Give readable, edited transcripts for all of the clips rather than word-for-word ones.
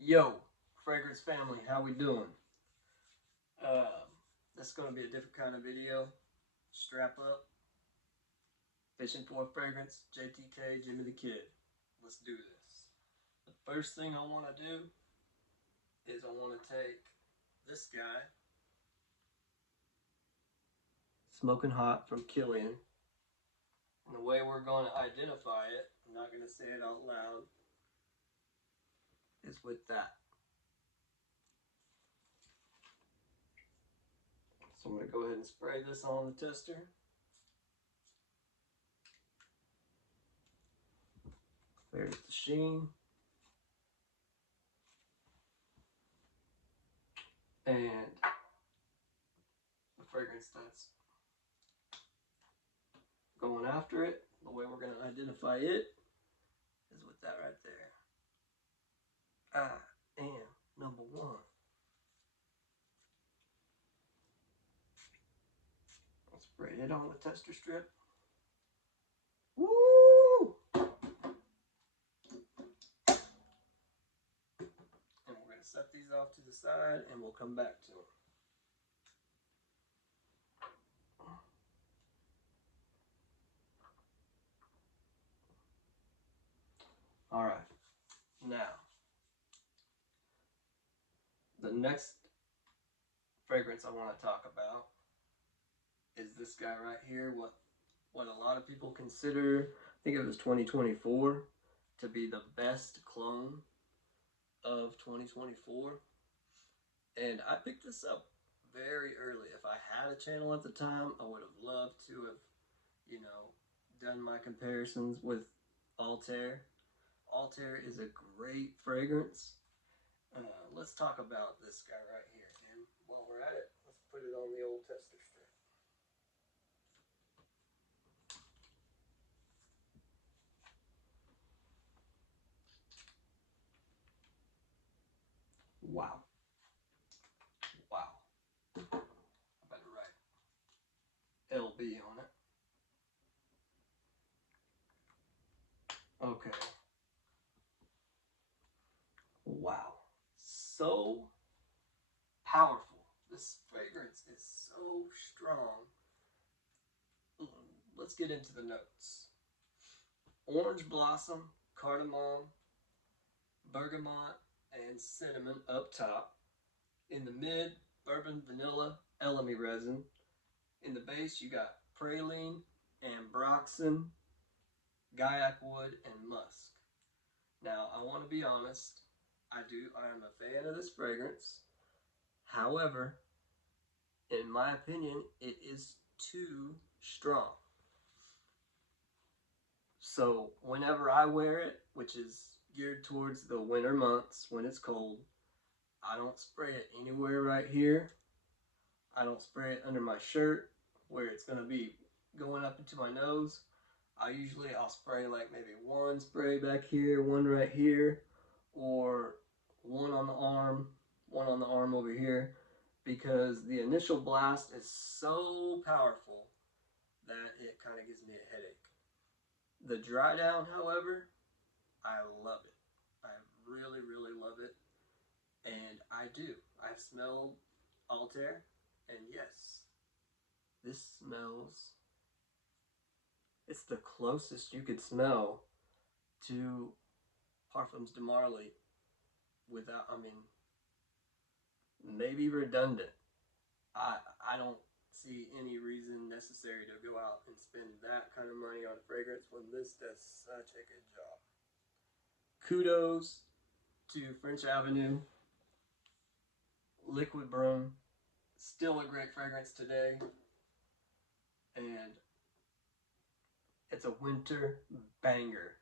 Yo, fragrance family, how we doing? Uh, this is gonna be a different kind of video. Strap up, fishing for fragrance, JTK, Jimmy the Kid. Let's do this. The first thing I want to do is I want to take this guy, Smokin' Hot from Killian, and the way we're going to identify it, I'm not going to say it out loud, is with that. So I'm going to go ahead and spray this on the tester. There's the sheen. And the fragrance that's going after it, the way we're going to identify it is with that right there. I am number one. I'll spray it on the tester strip. Woo! And we're going to set these off to the side and we'll come back to them. All right. Now, the next fragrance I want to talk about is this guy right here. What a lot of people consider, I think it was 2024, to be the best clone of 2024. And I picked this up very early. If I had a channel at the time, I would have loved to have, done my comparisons with Altair. Altair is a great fragrance. Let's talk about this guy right here. And while we're at it, let's put it on the old tester strip. Wow. Wow. I better write LB on it. Okay. Wow. So powerful. This fragrance is so strong. Let's get into the notes. Orange blossom, cardamom, bergamot, and cinnamon up top. In the mid, bourbon, vanilla, elemi resin. In the base, you got praline, ambroxan, gaiac wood, and musk. Now, I want to be honest. I am a fan of this fragrance. However, in my opinion, it is too strong. So whenever I wear it, which is geared towards the winter months when it's cold, I don't spray it anywhere right here. I don't spray it under my shirt where it's going to be going up into my nose. I'll spray like maybe one spray back here, one right here, or one on the arm over here, because the initial blast is so powerful that it kind of gives me a headache. The dry down, however, I love it. I really, really love it. And I do. I've smelled Altair, and yes, this smells, it's the closest you could smell to Parfums de Marly without, maybe redundant. I don't see any reason necessary to go out and spend that kind of money on a fragrance when this does such a good job. Kudos to French Avenue, Liquid Brun, still a great fragrance today, and it's a winter banger.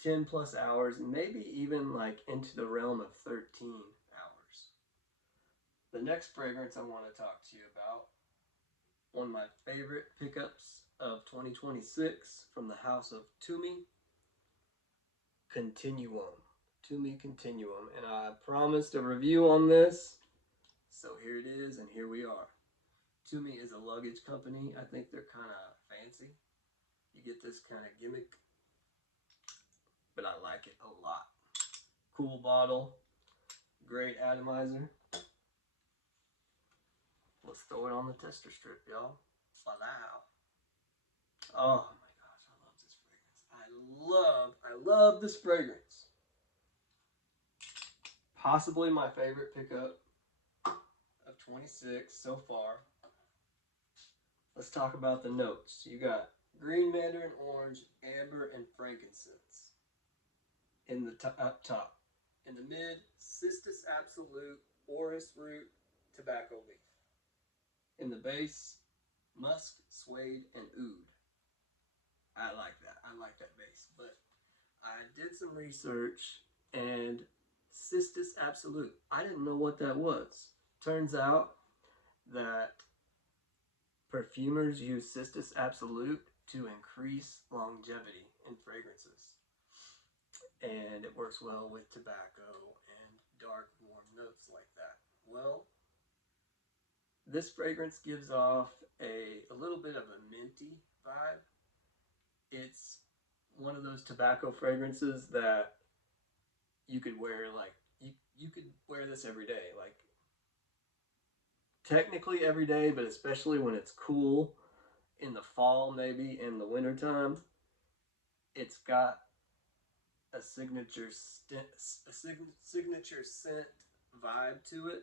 10 plus hours, maybe even like into the realm of 13 hours. The next fragrance I want to talk to you about, one of my favorite pickups of 2026 from the house of Tumi Continuum. Tumi Continuum. And I promised a review on this, so here it is, and here we are. Tumi is a luggage company. I think they're kind of fancy. You get this kind of gimmick, but I like it a lot. Cool bottle. Great atomizer. Let's throw it on the tester strip, y'all. Wow. Oh my gosh, I love this fragrance. I love this fragrance. Possibly my favorite pickup of 26 so far. Let's talk about the notes. You got green mandarin orange, amber, and frankincense in the up top. In the mid, cistus absolute, orris root, tobacco leaf. In the base, musk, suede, and oud. I like that. I like that base. But I did some research, and cistus absolute, I didn't know what that was. Turns out that perfumers use cistus absolute to increase longevity in fragrances. And it works well with tobacco and dark, warm notes like that. Well, this fragrance gives off a little bit of a minty vibe. It's one of those tobacco fragrances that you could wear, like, you could wear this every day. Like, technically every day, but especially when it's cool in the fall, maybe in the wintertime. It's got a signature scent vibe to it.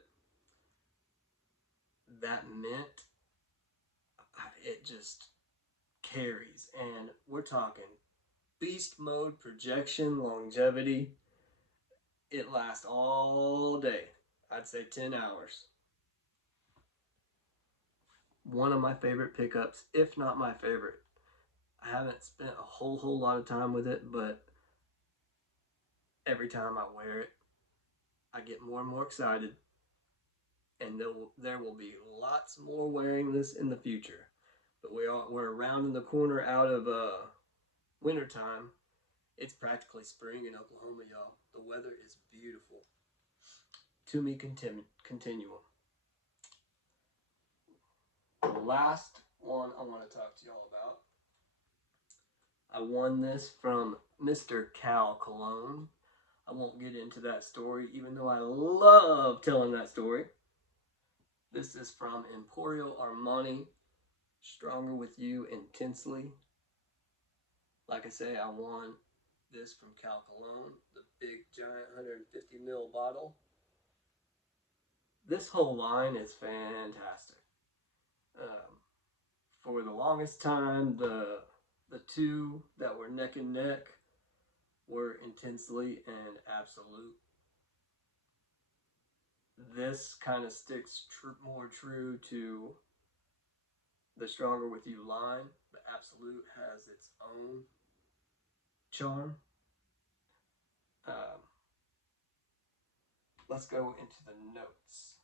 That mint, it just carries. And we're talking beast mode, projection, longevity. It lasts all day. I'd say 10 hours. One of my favorite pickups, if not my favorite. I haven't spent a whole lot of time with it, but every time I wear it, I get more and more excited, and there will be lots more wearing this in the future. But we're around in the corner out of wintertime. It's practically spring in Oklahoma, y'all. The weather is beautiful. Tumi Continuum. The last one I want to talk to y'all about. I won this from Mr. Cal Cologne. I won't get into that story, even though I love telling that story. This is from Emporio Armani, Stronger With You Intensely. Like I say, I won this from Cal Cologne, the big giant 150 ml bottle. This whole line is fantastic. For the longest time, the two that were neck and neck were Intensely and Absolute. This kind of sticks more true to the Stronger With You line. The Absolute has its own charm. Let's go into the notes.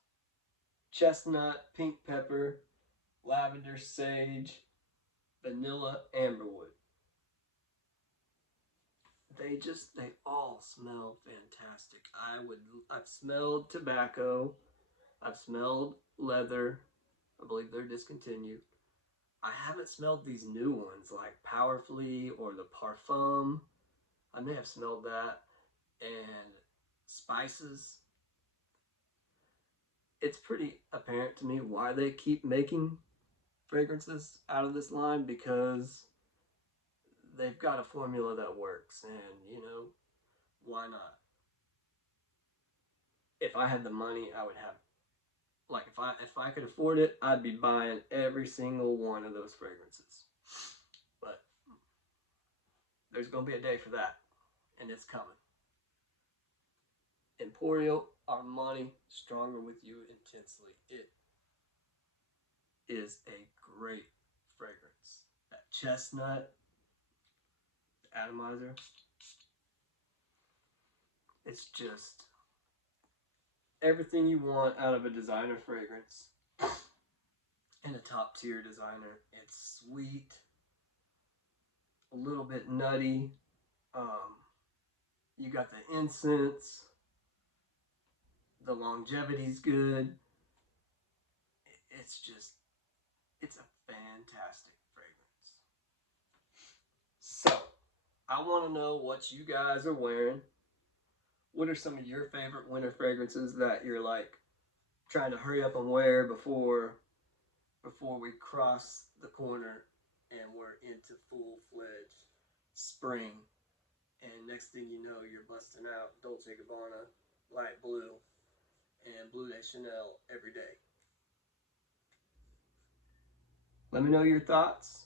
Chestnut, pink pepper, lavender, sage, vanilla, amberwood. They all smell fantastic. I've smelled tobacco. I've smelled leather. I believe they're discontinued. I haven't smelled these new ones like Powerfully or the Parfum. I may have smelled that. And spices. It's pretty apparent to me why they keep making fragrances out of this line, because they've got a formula that works, and you know, why not? If I had the money, I would have, like, if I could afford it, I'd be buying every single one of those fragrances. But there's gonna be a day for that, and it's coming. Emporio Armani, Stronger With You Intensely. It is a great fragrance. That chestnut, the atomizer, it's just everything you want out of a designer fragrance and a top tier designer. It's sweet, a little bit nutty. You got the incense. The longevity's good. It's a fantastic fragrance. So, I want to know what you guys are wearing. what are some of your favorite winter fragrances that you're like trying to hurry up and wear before we cross the corner and we're into full-fledged spring? And next thing you know, you're busting out Dolce & Gabbana light blue and Bleu de Chanel every day. Let me know your thoughts.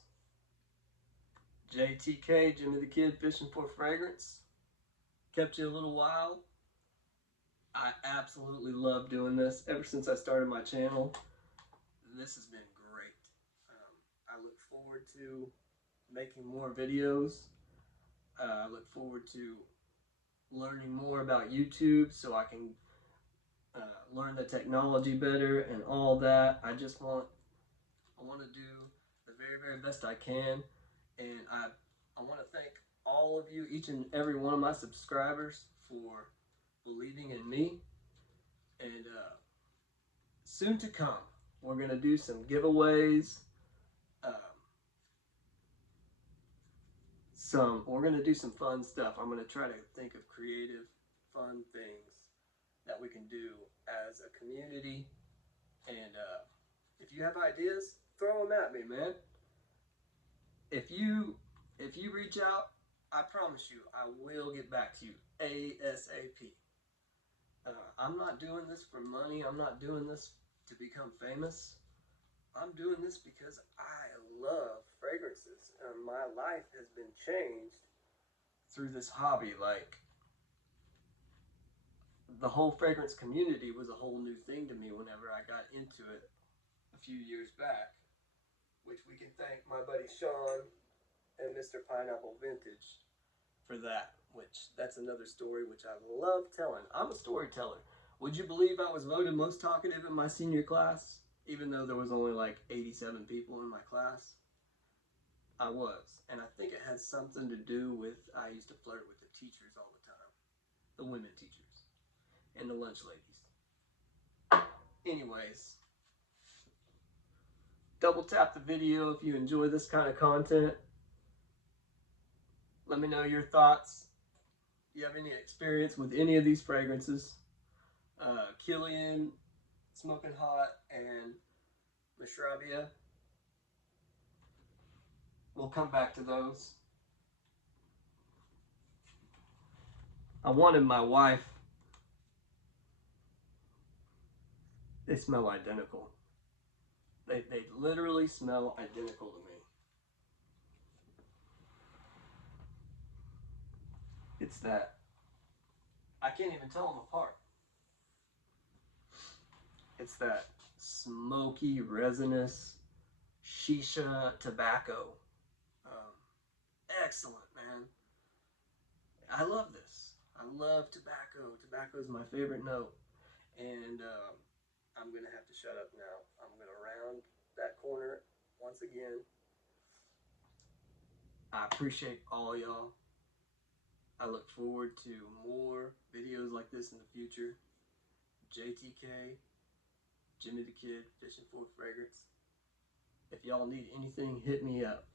JTK, Jimmy the Kid, Fishing for Fragrance. Kept you a little while. I absolutely love doing this. Ever since I started my channel, this has been great. I look forward to making more videos. I look forward to learning more about YouTube so I can learn the technology better and all that. I want to do the very, very best I can. And I want to thank all of you, each and every one of my subscribers, for believing in me. And soon to come, we're going to do some giveaways. We're going to do some fun stuff. I'm going to try to think of creative, fun things that we can do as a community. And if you have ideas, throw them at me, man. If you reach out, I promise you, I will get back to you ASAP. I'm not doing this for money. I'm not doing this to become famous. I'm doing this because I love fragrances, and my life has been changed through this hobby. Like, the whole fragrance community was a whole new thing to me whenever I got into it a few years back, which we can thank my buddy Sean and Mr. Pineapple Vintage for that, which that's another story which I love telling. I'm a storyteller. Would you believe I was voted most talkative in my senior class? Even though there was only like 87 people in my class, I was. And I think it has something to do with I used to flirt with the teachers all the time. The women teachers. And the lunch ladies. Anyways, double tap the video if you enjoy this kind of content. Let me know your thoughts. Do you have any experience with any of these fragrances? Killian, Smokin' Hot, and Mashrabia. We'll come back to those. I wanted my wife. They smell identical. They literally smell identical to me. It's that I can't even tell them apart. It's that smoky, resinous shisha tobacco. Excellent, man. I love this. I love tobacco. Tobacco is my favorite note. And I'm going to have to shut up now. I'm going to round that corner once again. I appreciate all y'all. I look forward to more videos like this in the future. JTK, Jimmy the Kid, Fishing for Fragrance. If y'all need anything, hit me up.